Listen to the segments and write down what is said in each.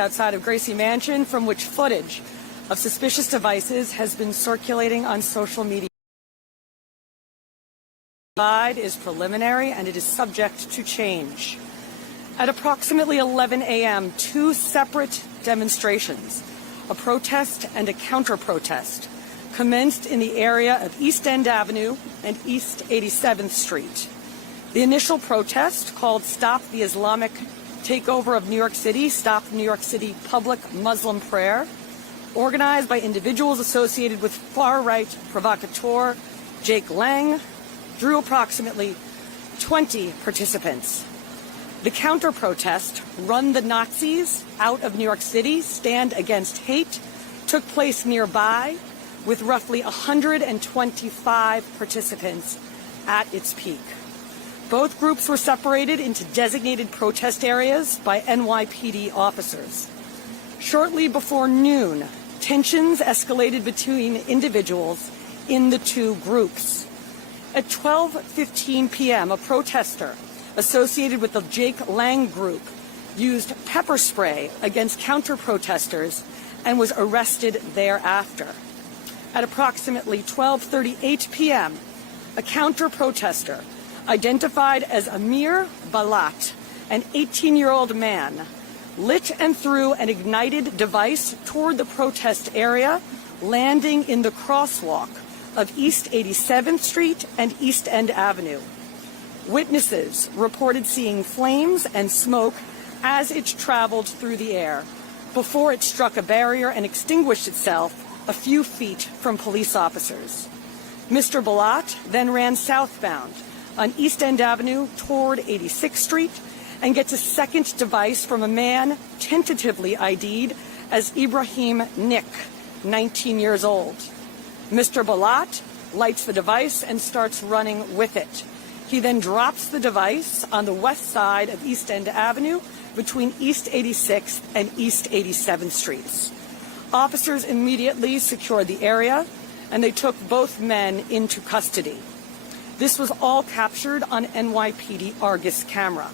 outside of Gracie Mansion from which footage of suspicious devices has been circulating on social media. The slide is preliminary and it is subject to change. At approximately 11 a.m., two separate demonstrations, a protest and a counter-protest, commenced in the area of East End Avenue and East 87th Street. The initial protest, called Stop the Islamic Takeover of New York City, Stop New York City Public Muslim Prayer, organized by individuals associated with far-right provocateur Jake Lang, drew approximately 20 participants. The counter-protest, Run the Nazis Out of New York City, Stand Against Hate, took place nearby with roughly 125 participants at its peak. Both groups were separated into designated protest areas by NYPD officers. Shortly before noon, tensions escalated between individuals in the two groups. At 12:15 p.m., a protester associated with the Jake Lang group used pepper spray against counter-protesters and was arrested thereafter. At approximately 12:38 p.m., a counter-protester identified as Amir Balat, an 18-year-old man, lit and threw an ignited device toward the protest area, landing in the crosswalk of East 87th Street and East End Avenue. Witnesses reported seeing flames and smoke as it traveled through the air before it struck a barrier and extinguished itself a few feet from police officers. Mr. Balat then ran southbound on East End Avenue toward 86th Street and gets a second device from a man tentatively ID'd as Ibrahim Nick, 19 years old. Mr. Balat lights the device and starts running with it. He then drops the device on the west side of East End Avenue between East 86th and East 87th Streets. Officers immediately secured the area and they took both men into custody. This was all captured on NYPD Argus camera.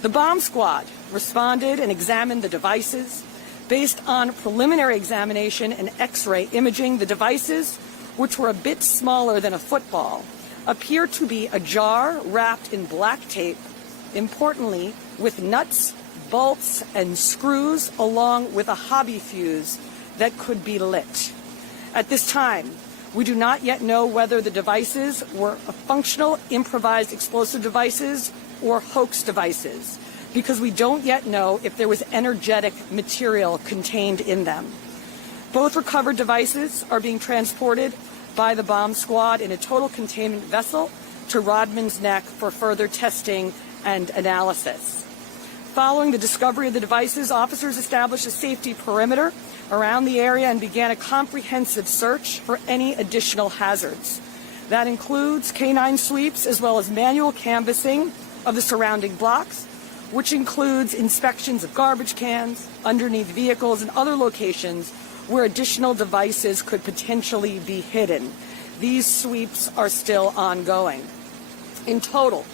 The bomb squad responded and examined the devices. Based on preliminary examination and X-ray imaging, the devices, which were a bit smaller than a football, appear to be a jar wrapped in black tape, importantly with nuts, bolts, and screws, along with a hobby fuse that could be lit. At this time, we do not yet know whether the devices were functional improvised explosive devices or hoax devices, because we don't yet know if there was energetic material contained in them. Both recovered devices are being transported by the bomb squad in a total containment vessel to Rodman's Neck for further testing and analysis. Following the discovery of the devices, officers established a safety perimeter around the area and began a comprehensive search for any additional hazards. That includes canine sweeps as well as manual canvassing of the surrounding blocks, which includes inspections of garbage cans, underneath vehicles, and other locations where additional devices could potentially be hidden. These sweeps are still ongoing. In total,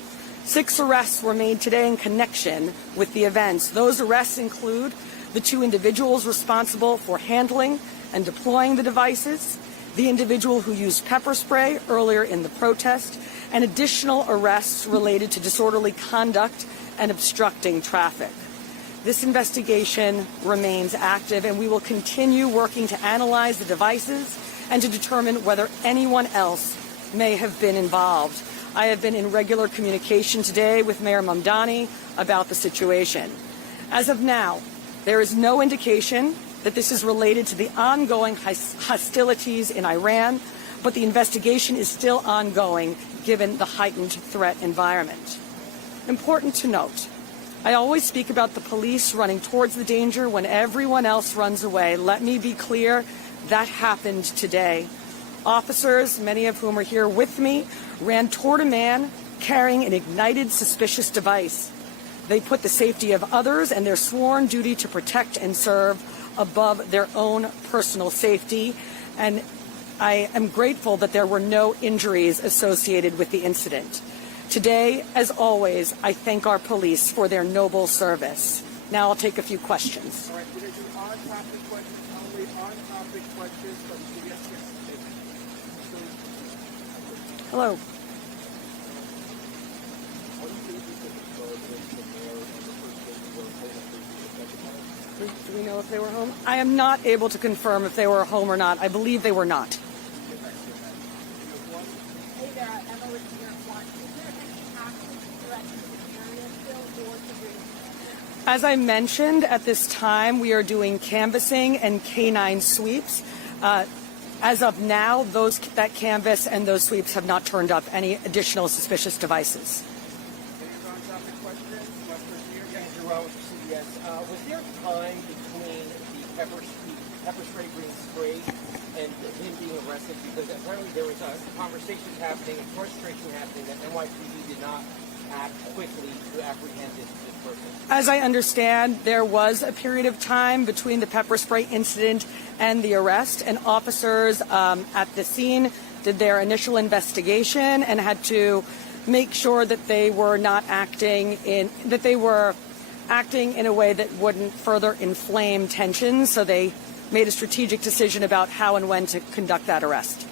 6 arrests were made today in connection with the events. Those arrests include the 2 individuals responsible for handling and deploying the devices, the individual who used pepper spray earlier in the protest, and additional arrests related to disorderly conduct and obstructing traffic. This investigation remains active, and we will continue working to analyze the devices and to determine whether anyone else may have been involved. I have been in regular communication today with Mayor Mamdani about the situation. As of now, there is no indication that this is related to the ongoing hostilities in Iran, but the investigation is still ongoing given the heightened threat environment. Important to note, I always speak about the police running towards the danger when everyone else runs away. Let me be clear, that happened today. Officers, many of whom are here with me, ran toward a man carrying an ignited suspicious device. They put the safety of others and their sworn duty to protect and serve above their own personal safety, and I am grateful that there were no injuries associated with the incident. Today, as always, I thank our police for their noble service. Now I'll take a few questions. All right, we're going to do on-topic questions, only on-topic questions. Yes. Hello. Do we know if they were home? I am not able to confirm if they were home or not. I believe they were not. Hey there, Emma with New York One. Is there any active threat to the area still or to Gracie Mansion? As I mentioned, at this time, we are doing canvassing and canine sweeps. As of now, that canvass and those sweeps have not turned up any additional suspicious devices. On-topic questions. Last person here. Yeah, Jerome with CBS. Was there time between the pepper spray being sprayed and him being arrested? Because apparently there was a conversation happening and frustration happening that NYPD did not act quickly to apprehend this person. As I understand, there was a period of time between the pepper spray incident and the arrest, and officers at the scene did their initial investigation and had to make sure that they were acting in a way that wouldn't further inflame tensions. So they made a strategic decision about how and when to conduct that arrest.